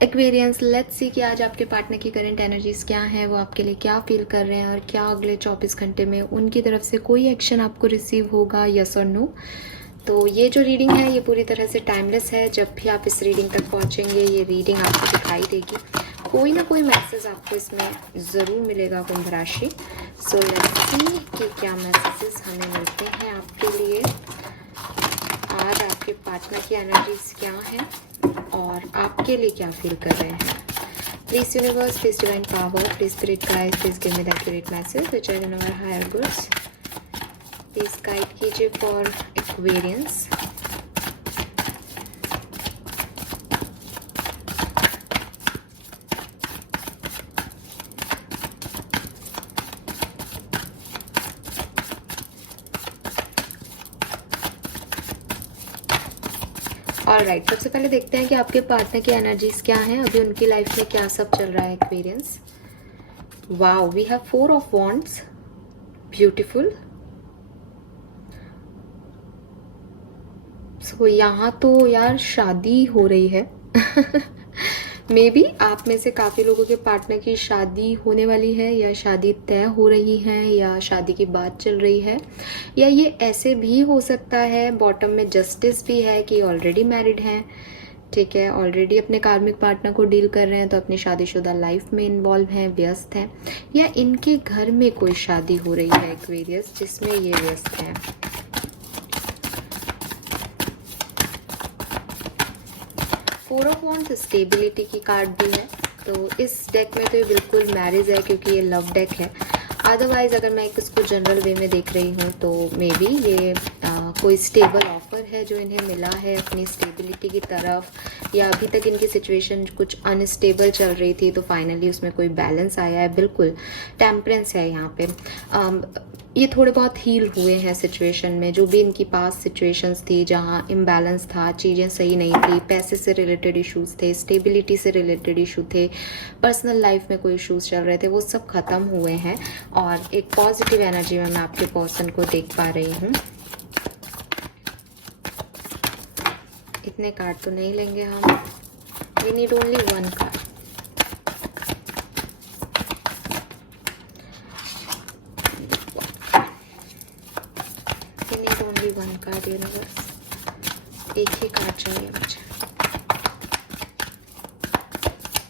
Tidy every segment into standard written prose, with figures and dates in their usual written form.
Aquarians, let's see कि आज आपके पार्टनर की करंट एनर्जीज क्या हैं, वो आपके लिए क्या फील कर रहे हैं और क्या अगले 24 घंटे में उनकी तरफ से कोई एक्शन आपको रिसीव होगा, यस और नो। तो ये जो रीडिंग है ये पूरी तरह से टाइमलेस है। जब भी आप इस रीडिंग तक पहुंचेंगे ये रीडिंग आपको दिखाई देगी, कोई ना कोई मैसेज आपको इसमें ज़रूर मिलेगा कुंभ राशि। सो लेट्स सी कि क्या मैसेजेस हमें मिलते हैं आपके लिए। आज आपके पार्टनर की एनर्जीज क्या हैं और आपके लिए क्या फील कर रहे हैं। Please universe, please divine power, please spirit guide, please give me the accurate message which are in our higher goods. Please guide कीजिए फॉर एक्वेरियंस। ऑलराइट, सबसे पहले देखते हैं कि आपके पार्टनर की एनर्जीज क्या हैं, अभी उनकी लाइफ में क्या सब चल रहा है। Experience, wow, we have 4 of wands, beautiful. So यहाँ तो यार शादी हो रही है। मे बी आप में से काफ़ी लोगों के पार्टनर की शादी होने वाली है, या शादी तय हो रही है, या शादी की बात चल रही है, या ये ऐसे भी हो सकता है बॉटम में जस्टिस भी है कि ऑलरेडी मैरिड हैं, ठीक है, ऑलरेडी अपने कार्मिक पार्टनर को डील कर रहे हैं, तो अपनी शादीशुदा लाइफ में इन्वॉल्व हैं, व्यस्त हैं, या इनके घर में कोई शादी हो रही है एक्वेरियस जिसमें ये व्यस्त हैं। फोर ऑफ वॉन्ड्स स्टेबिलिटी की कार्ड भी है, तो इस डेक में तो ये बिल्कुल मैरिज है क्योंकि ये लव डेक है। अदरवाइज अगर मैं इसको जनरल वे में देख रही हूँ तो मे बी ये कोई स्टेबल ऑफर है जो इन्हें मिला है अपनी स्टेबिलिटी की तरफ, या अभी तक इनकी सिचुएशन कुछ अनस्टेबल चल रही थी तो फाइनली उसमें कोई बैलेंस आया है। बिल्कुल टेम्परेंस है यहाँ पे। ये थोड़े बहुत हील हुए हैं सिचुएशन में, जो भी इनकी पास सिचुएशंस थी जहाँ इम्बैलेंस था, चीज़ें सही नहीं थी, पैसे से रिलेटेड इश्यूज थे, स्टेबिलिटी से रिलेटेड इशू थे, पर्सनल लाइफ में कोई इश्यूज चल रहे थे, वो सब खत्म हुए हैं और एक पॉजिटिव एनर्जी में मैं आपके पर्सन को देख पा रही हूँ। इतने कार्ड तो नहीं लेंगे हम, we need only 1 card. Only 1 card universe, एक ही कार्ड चाहिए मुझे,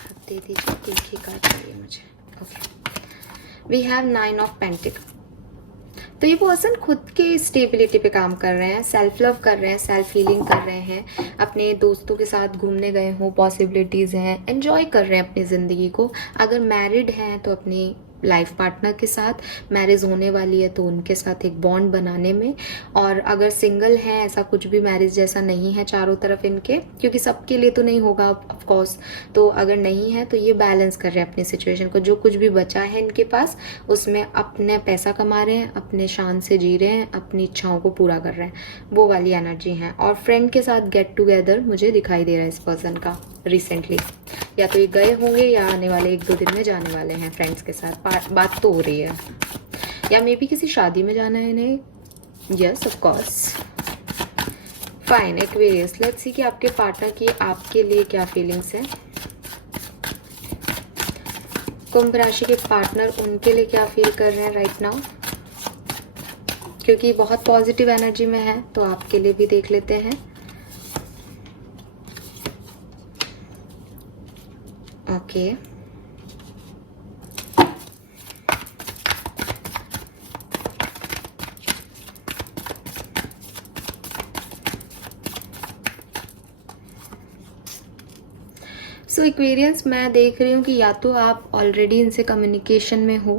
आप दे दीजिए, एक ही कार्ड चाहिए मुझे। Okay, we have 9 of pentacle. तो ये पर्सन खुद के स्टेबिलिटी पे काम कर रहे हैं, सेल्फ लव कर रहे हैं, सेल्फ हीलिंग कर रहे हैं, अपने दोस्तों के साथ घूमने गए हों, पॉसिबिलिटीज़ हैं, एंजॉय कर रहे हैं अपनी ज़िंदगी को। अगर मैरिड हैं तो अपनी लाइफ पार्टनर के साथ, मैरिज होने वाली है तो उनके साथ एक बॉन्ड बनाने में, और अगर सिंगल हैं, ऐसा कुछ भी मैरिज जैसा नहीं है चारों तरफ इनके, क्योंकि सबके लिए तो नहीं होगा ऑफ कोर्स, तो अगर नहीं है तो ये बैलेंस कर रहे हैं अपनी सिचुएशन को। जो कुछ भी बचा है इनके पास उसमें अपने पैसा कमा रहे हैं, अपने शान से जी रहे हैं, अपनी इच्छाओं को पूरा कर रहे हैं, वो वाली एनर्जी है। और फ्रेंड के साथ गेट टुगेदर मुझे दिखाई दे रहा है इस पर्सन का रिसेंटली, या तो ये गए होंगे या आने वाले 1-2 दिन में जाने वाले हैं फ्रेंड्स के साथ, बात तो हो रही है, या मे बी किसी शादी में जाना है इन्हें, yes of course. Fine Aquarius, let's see कि आपके पार्टनर की आपके लिए क्या फीलिंग्स हैं। कुंभ राशि के पार्टनर उनके लिए क्या फील कर रहे हैं राइट नाउ, क्योंकि बहुत पॉजिटिव एनर्जी में है तो आपके लिए भी देख लेते हैं। ओके, सो एक्वेरियंस, मैं देख रही हूँ कि या तो आप ऑलरेडी इनसे कम्युनिकेशन में हो,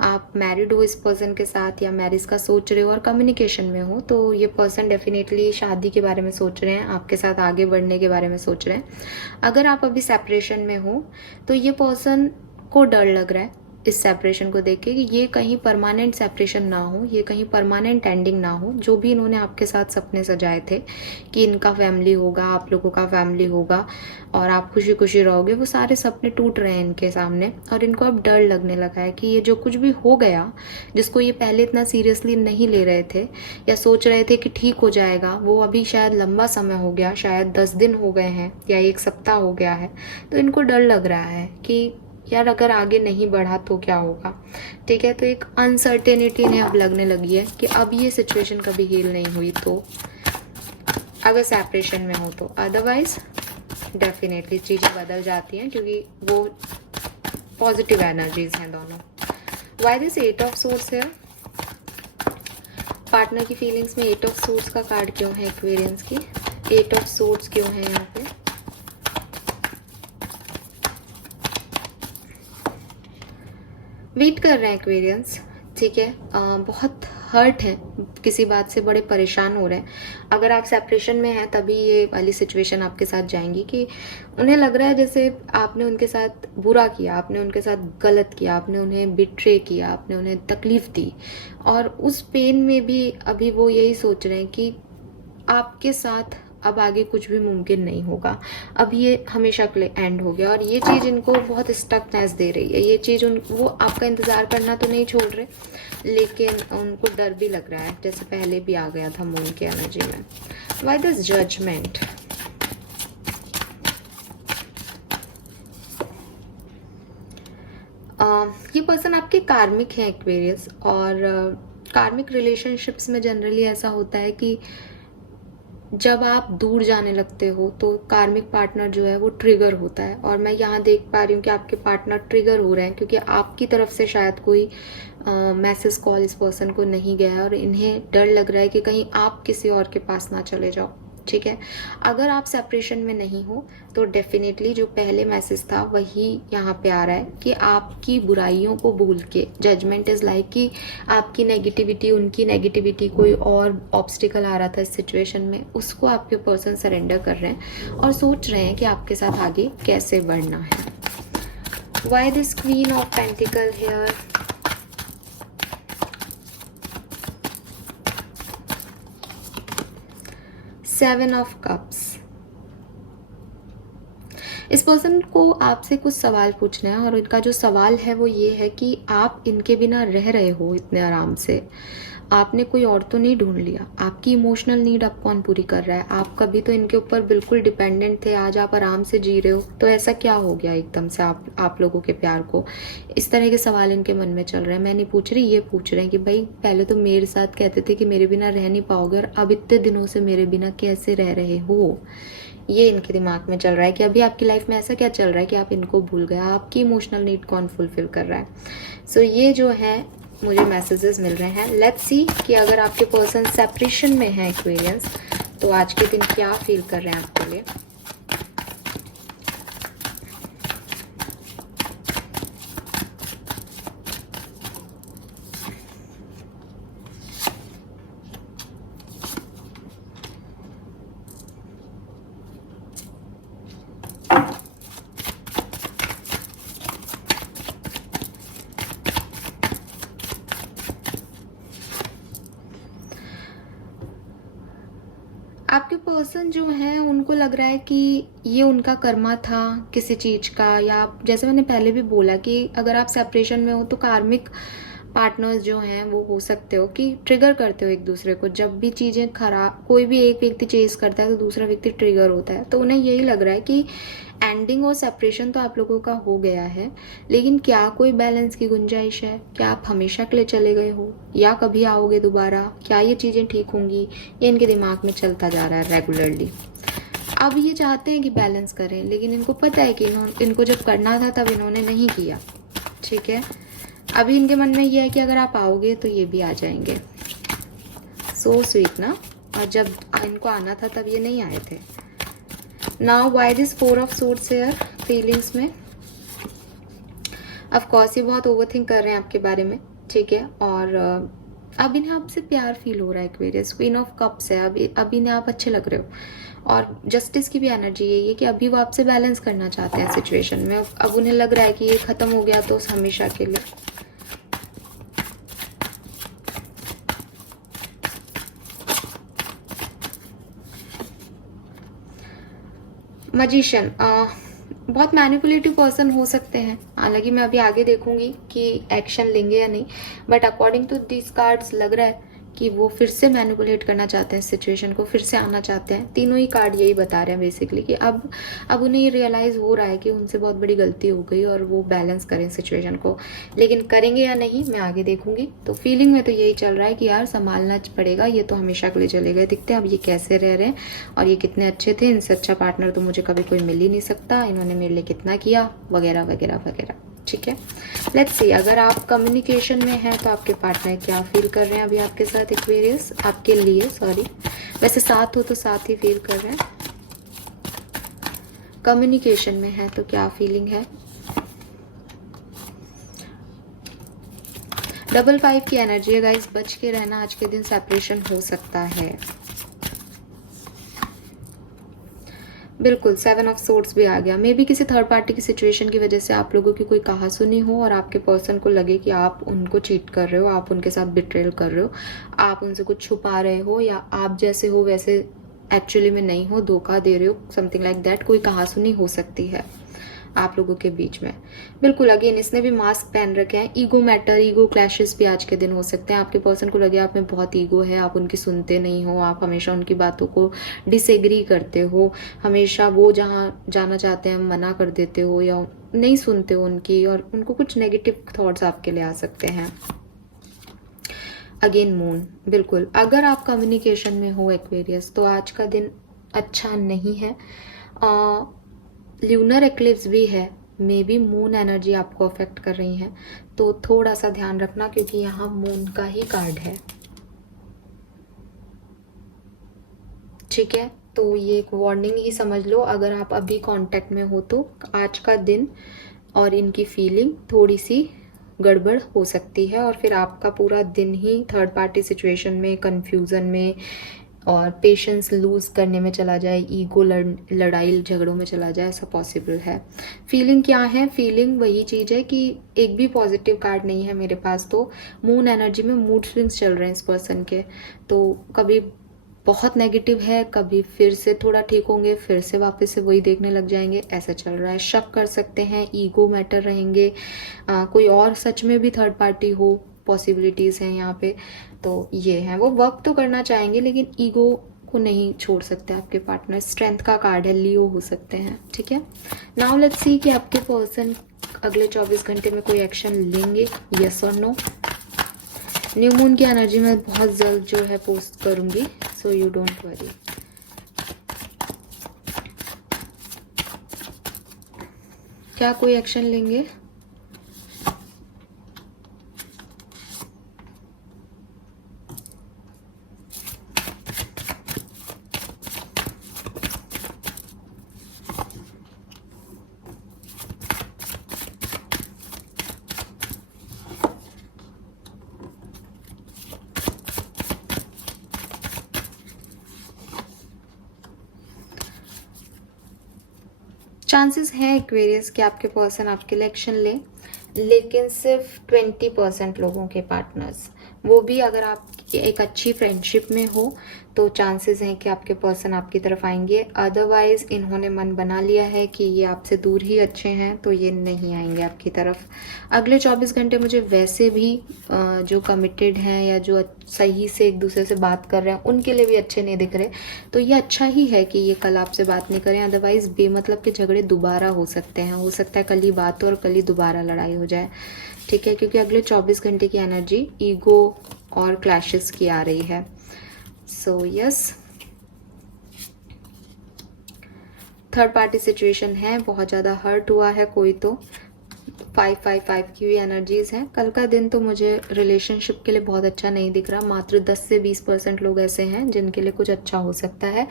आप मैरिड हो इस पर्सन के साथ, या मैरिज का सोच रहे हो और कम्युनिकेशन में हो, तो ये पर्सन डेफिनेटली शादी के बारे में सोच रहे हैं, आपके साथ आगे बढ़ने के बारे में सोच रहे हैं। अगर आप अभी सेपरेशन में हो तो ये पर्सन को डर लग रहा है इस सेपरेशन को देख के कि ये कहीं परमानेंट सेपरेशन ना हो, ये कहीं परमानेंट एंडिंग ना हो। जो भी इन्होंने आपके साथ सपने सजाए थे कि इनका फैमिली होगा, आप लोगों का फैमिली होगा और आप खुशी खुशी रहोगे, वो सारे सपने टूट रहे हैं इनके सामने। और इनको अब डर लगने लगा है कि ये जो कुछ भी हो गया, जिसको ये पहले इतना सीरियसली नहीं ले रहे थे या सोच रहे थे कि ठीक हो जाएगा, वो अभी शायद लंबा समय हो गया, शायद 10 दिन हो गए हैं या 1 सप्ताह हो गया है। तो इनको डर लग रहा है कि यार अगर आगे नहीं बढ़ा तो क्या होगा। ठीक है, तो एक अनसर्टेनिटी इन्हें अब लगने लगी है कि अब ये सिचुएशन कभी हील नहीं हुई तो, अगर सेपरेशन में हो तो। अदरवाइज डेफिनेटली चीज़ें बदल जाती हैं क्योंकि वो पॉजिटिव एनर्जीज हैं दोनों। व्हाई दिस 8 ऑफ सोर्ड्स है? पार्टनर की फीलिंग्स में 8 ऑफ सोर्ड्स का कार्ड क्यों है एक्वेरियंस की? 8 ऑफ सोर्ड्स क्यों है यहाँ पे? वेट कर रहे हैं एक्वेरियंस, ठीक है। बहुत हर्ट है, किसी बात से बड़े परेशान हो रहे हैं। अगर आप सेपरेशन में हैं तभी ये वाली सिचुएशन आपके साथ जाएंगी कि उन्हें लग रहा है जैसे आपने उनके साथ बुरा किया, आपने उनके साथ गलत किया, आपने उन्हें बिट्रे किया, आपने उन्हें तकलीफ दी। और उस पेन में भी अभी वो यही सोच रहे हैं कि आपके साथ अब आगे कुछ भी मुमकिन नहीं होगा, अब ये हमेशा के लिए एंड हो गया। और ये चीज़ इनको बहुत स्टकनेस दे रही है। ये चीज़ वो आपका इंतज़ार करना तो नहीं छोड़ रहे, लेकिन उनको डर भी लग रहा है, जैसे पहले भी आ गया था मून की एनर्जी में। Why this judgement? ये पर्सन आपके कार्मिक हैं एक्वेरियस, और कार्मिक रिलेशनशिप्स में जनरली ऐसा होता है कि जब आप दूर जाने लगते हो तो कार्मिक पार्टनर जो है वो ट्रिगर होता है। और मैं यहाँ देख पा रही हूँ कि आपके पार्टनर ट्रिगर हो रहे हैं क्योंकि आपकी तरफ से शायद कोई मैसेज कॉल इस पर्सन को नहीं गया है और इन्हें डर लग रहा है कि कहीं आप किसी और के पास ना चले जाओ। ठीक है, अगर आप सेपरेशन में नहीं हो तो डेफिनेटली जो पहले मैसेज था वही यहाँ पे आ रहा है कि आपकी बुराइयों को भूल के, जजमेंट इज लाइक कि आपकी नेगेटिविटी, उनकी नेगेटिविटी, कोई और ऑब्स्टिकल आ रहा था इस सिचुएशन में, उसको आपके पर्सन सरेंडर कर रहे हैं और सोच रहे हैं कि आपके साथ आगे कैसे बढ़ना है। Why this queen of pentacle here? Seven of cups. इस पर्सन को आपसे कुछ सवाल पूछना है और इनका जो सवाल है वो ये है कि आप इनके बिना रह रहे हो इतने आराम से, आपने कोई और तो नहीं ढूंढ लिया? आपकी इमोशनल नीड अब कौन पूरी कर रहा है? आप कभी तो इनके ऊपर बिल्कुल डिपेंडेंट थे, आज आप आराम से जी रहे हो, तो ऐसा क्या हो गया एकदम से आप लोगों के प्यार को? इस तरह के सवाल इनके मन में चल रहे हैं। मैं नहीं पूछ रही, ये पूछ रहे हैं कि भाई पहले तो मेरे साथ कहते थे कि मेरे बिना रह नहीं पाओगे और अब इतने दिनों से मेरे बिना कैसे रह रहे हो? ये इनके दिमाग में चल रहा है कि अभी आपकी लाइफ में ऐसा क्या चल रहा है कि आप इनको भूल गए? आपकी इमोशनल नीड कौन फुलफिल कर रहा है? सो ये जो है मुझे मैसेजेस मिल रहे हैं। लेट्स सी कि अगर आपके पर्सन सेपरेशन में है एक्वेरियंस तो आज के दिन क्या फील कर रहे हैं आपके लिए। आपके पर्सन जो है उनको लग रहा है कि ये उनका कर्मा था किसी चीज़ का, या जैसे मैंने पहले भी बोला कि अगर आप सेपरेशन में हो तो कार्मिक पार्टनर्स जो हैं वो हो सकते हो कि ट्रिगर करते हो एक दूसरे को। जब भी चीज़ें खराब, कोई भी एक व्यक्ति चेस करता है तो दूसरा व्यक्ति ट्रिगर होता है। तो उन्हें यही लग रहा है कि एंडिंग और सेपरेशन तो आप लोगों का हो गया है, लेकिन क्या कोई बैलेंस की गुंजाइश है? क्या आप हमेशा के लिए चले गए हो या कभी आओगे दोबारा? क्या ये चीज़ें ठीक होंगी? ये इनके दिमाग में चलता जा रहा है रेगुलरली। अब ये चाहते हैं कि बैलेंस करें, लेकिन इनको पता है कि इनको जब करना था तब इन्होंने नहीं किया। ठीक है, अभी इनके मन में ये है कि अगर आप आओगे तो ये भी आ जाएंगे। सो स्वीट ना। और जब इनको आना था तब ये नहीं आए थे। Now why this 4 of swords here feelings में? ऑफ कोर्स ये बहुत ओवरथिंक कर रहे हैं आपके बारे में। ठीक है, और अब इन्हें आपसे प्यार फील हो रहा है एक्वेरियस। क्वीन ऑफ कप्स है, अब इन्हें आप अच्छे लग रहे हो और जस्टिस की भी एनर्जी यही है कि अभी वो आपसे बैलेंस करना चाहते हैं सिचुएशन में। अब उन्हें लग रहा है कि ये ख़त्म हो गया तो हमेशा के लिए। मजिशियन बहुत मैनिपुलेटिव पर्सन हो सकते हैं, हालांकि मैं अभी आगे देखूंगी कि एक्शन लेंगे या नहीं, but according to this cards लग रहा है कि वो फिर से मैनिपुलेट करना चाहते हैं सिचुएशन को, फिर से आना चाहते हैं। तीनों ही कार्ड यही बता रहे हैं बेसिकली कि अब उन्हें ये रियलाइज़ हो रहा है कि उनसे बहुत बड़ी गलती हो गई और वो बैलेंस करें सिचुएशन को, लेकिन करेंगे या नहीं मैं आगे देखूंगी। तो फीलिंग में तो यही चल रहा है कि यार संभालना पड़ेगा, ये तो हमेशा के लिए चले गए दिखते हैं, अब ये कैसे रह रहे हैं और ये कितने अच्छे थे, इनसे अच्छा पार्टनर तो मुझे कभी कोई मिल ही नहीं सकता, इन्होंने मेरे लिए कितना किया, वगैरह वगैरह वगैरह। ठीक है, लेट्स सी अगर आप कम्युनिकेशन में हैं तो आपके पार्टनर क्या फील कर रहे हैं अभी आपके साथ, एक्वेरियस आपके लिए, सॉरी वैसे साथ हो तो साथ ही फील कर रहे हैं। कम्युनिकेशन में है तो क्या फीलिंग है। डबल 5 की एनर्जी है गाइस, बच के रहना, आज के दिन सेपरेशन हो सकता है। बिल्कुल 7 ऑफ सोर्ड्स भी आ गया। मे बी किसी थर्ड पार्टी की सिचुएशन की वजह से आप लोगों की कोई कहा सुनी हो और आपके पर्सन को लगे कि आप उनको चीट कर रहे हो, आप उनके साथ बिट्रेल कर रहे हो, आप उनसे कुछ छुपा रहे हो, या आप जैसे हो वैसे एक्चुअली में नहीं हो, धोखा दे रहे हो, समथिंग लाइक दैट। कोई कहा सुनी हो सकती है आप लोगों के बीच में। बिल्कुल अगेन इसने भी मास्क पहन रखे हैं। ईगो मैटर, ईगो क्लैशेस भी आज के दिन हो सकते हैं। आपके पर्सन को लगे आप में बहुत ईगो है, आप उनकी सुनते नहीं हो, आप हमेशा उनकी बातों को डिसएग्री करते हो, हमेशा वो जहाँ जाना चाहते हैं मना कर देते हो या नहीं सुनते हो उनकी, और उनको कुछ नेगेटिव थॉट्स आपके लिए आ सकते हैं। अगेन मून, बिल्कुल अगर आप कम्युनिकेशन में हो एक्वेरियस तो आज का दिन अच्छा नहीं है। ल्यूनर एक्लिप्स भी है, मे बी मून एनर्जी आपको अफेक्ट कर रही है, तो थोड़ा सा ध्यान रखना क्योंकि यहाँ मून का ही कार्ड है। ठीक है, तो ये एक वार्निंग ही समझ लो। अगर आप अभी कांटेक्ट में हो तो आज का दिन और इनकी फीलिंग थोड़ी सी गड़बड़ हो सकती है, और फिर आपका पूरा दिन ही थर्ड पार्टी सिचुएशन में, कंफ्यूजन में और पेशेंस लूज करने में चला जाए, ईगो लड़ाई झगड़ों में चला जाए, ऐसा पॉसिबल है। फीलिंग क्या है, फीलिंग वही चीज़ है कि एक भी पॉजिटिव कार्ड नहीं है मेरे पास। तो मून एनर्जी में मूड स्विंग्स चल रहे हैं इस पर्सन के, तो कभी बहुत नेगेटिव है, कभी फिर से थोड़ा ठीक होंगे, फिर से वापस से वही देखने लग जाएंगे, ऐसा चल रहा है। शक कर सकते हैं, ईगो मैटर रहेंगे, कोई और सच में भी थर्ड पार्टी हो, पॉसिबिलिटीज़ हैं यहाँ पे। तो ये है, वो वर्क तो करना चाहेंगे लेकिन ईगो को नहीं छोड़ सकते आपके पार्टनर। स्ट्रेंथ का कार्ड है, लियो हो सकते हैं। ठीक है, नाउ लेट्स सी कि आपके पर्सन अगले 24 घंटे में कोई एक्शन लेंगे, यस और नो। न्यू मून की एनर्जी में बहुत जल्द जो है पोस्ट करूंगी, सो यू डोंट वरी। क्या कोई एक्शन लेंगे? चांसेस हैं एक्वेरियस कि आपके पर्सन आपके लिए एक्शन ले, लेकिन सिर्फ 20% लोगों के पार्टनर्स, वो भी अगर आप एक अच्छी फ्रेंडशिप में हो तो चांसेस हैं कि आपके पर्सन आपकी तरफ आएंगे। अदरवाइज इन्होंने मन बना लिया है कि ये आपसे दूर ही अच्छे हैं, तो ये नहीं आएंगे आपकी तरफ। अगले 24 घंटे मुझे वैसे भी जो कमिटेड हैं या जो सही से एक दूसरे से बात कर रहे हैं उनके लिए भी अच्छे नहीं दिख रहे। तो ये अच्छा ही है कि ये कल आपसे बात नहीं करें, अदरवाइज बेमतलब के झगड़े दोबारा हो सकते हैं। हो सकता है कल ही बात हो और कल ही दोबारा लड़ाई हो जाए। ठीक है, क्योंकि अगले 24 घंटे की एनर्जी ईगो और क्लैशेस की आ रही है। So yes, third party situation है, बहुत ज़्यादा हर्ट हुआ है कोई तो। 555 की भी एनर्जीज हैं। कल का दिन तो मुझे रिलेशनशिप के लिए बहुत अच्छा नहीं दिख रहा। मात्र 10 से 20% लोग ऐसे हैं जिनके लिए कुछ अच्छा हो सकता है।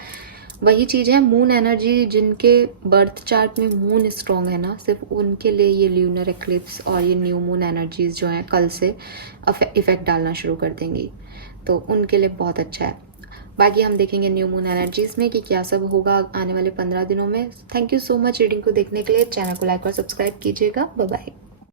वही चीज़ है, मून एनर्जी, जिनके बर्थ चार्ट में मून स्ट्रॉन्ग है ना, सिर्फ उनके लिए ये ल्यूनर एक्लिप्स और ये न्यू मून एनर्जीज जो हैं कल से इफेक्ट डालना शुरू कर देंगी, तो उनके लिए बहुत अच्छा है। बाकी हम देखेंगे न्यू मून एनर्जीज में कि क्या सब होगा आने वाले 15 दिनों में। Thank you so much reading को देखने के लिए। चैनल को लाइक और सब्सक्राइब कीजिएगा। Bye bye.